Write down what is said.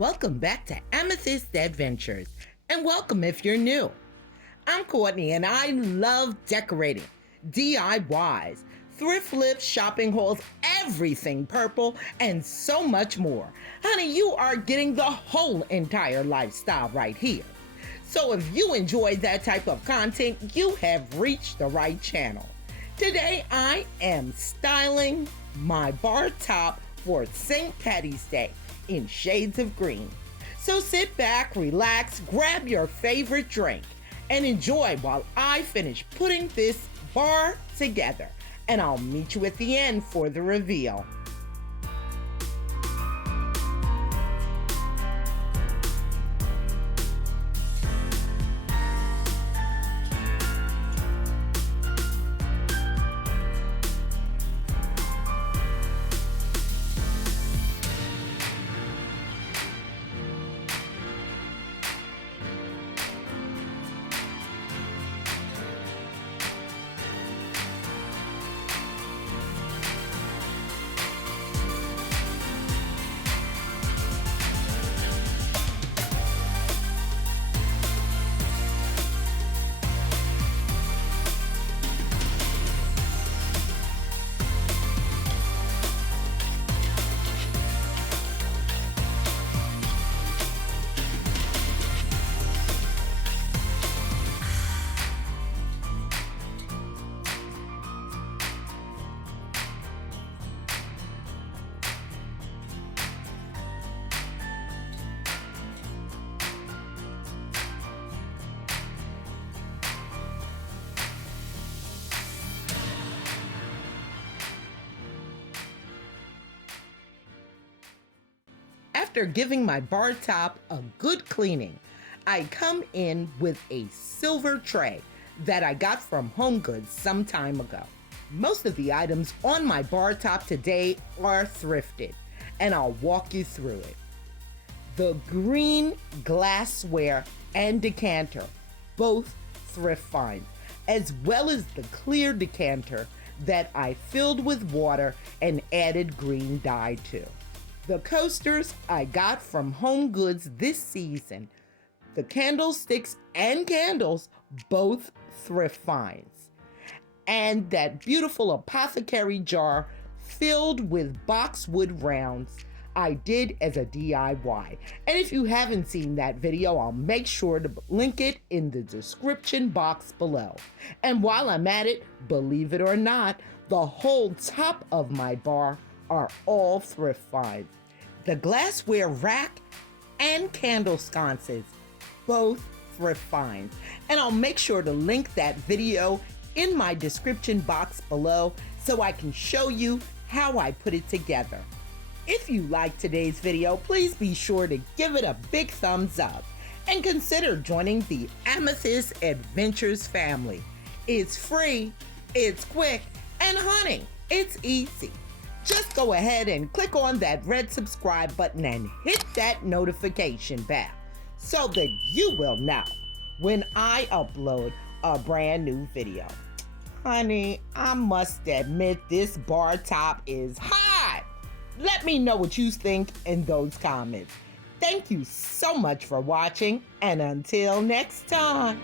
Welcome back to Amethyst Adventures, and welcome if you're new. I'm Courtney, and I love decorating, DIYs, thrift flips, shopping hauls, everything purple, and so much more. Honey, you are getting the whole entire lifestyle right here. So if you enjoy that type of content, you have reached the right channel. Today, I am styling my bar top for St. Patty's Day in shades of green. So sit back, relax, grab your favorite drink, and enjoy while I finish putting this bar together. And I'll meet you at the end for the reveal. After giving my bar top a good cleaning, I come in with a silver tray that I got from HomeGoods some time ago. Most of the items on my bar top today are thrifted, and I'll walk you through it. The green glassware and decanter, both thrift finds, as well as the clear decanter that I filled with water and added green dye to. The coasters I got from HomeGoods this season. The candlesticks and candles, both thrift finds. And that beautiful apothecary jar filled with boxwood rounds I did as a DIY. And if you haven't seen that video, I'll make sure to link it in the description box below. And while I'm at it, believe it or not, the whole top of my bar are all thrift finds. The glassware rack and candle sconces, both thrift finds. And I'll make sure to link that video in my description box below so I can show you how I put it together. If you liked today's video, please be sure to give it a big thumbs up and consider joining the Amethyst Adventures family. It's free, it's quick, and honey, it's easy. Just go ahead and click on that red subscribe button and hit that notification bell so that you will know when I upload a brand new video. Honey, I must admit this bar top is hot. Let me know what you think in those comments. Thank you so much for watching, and until next time.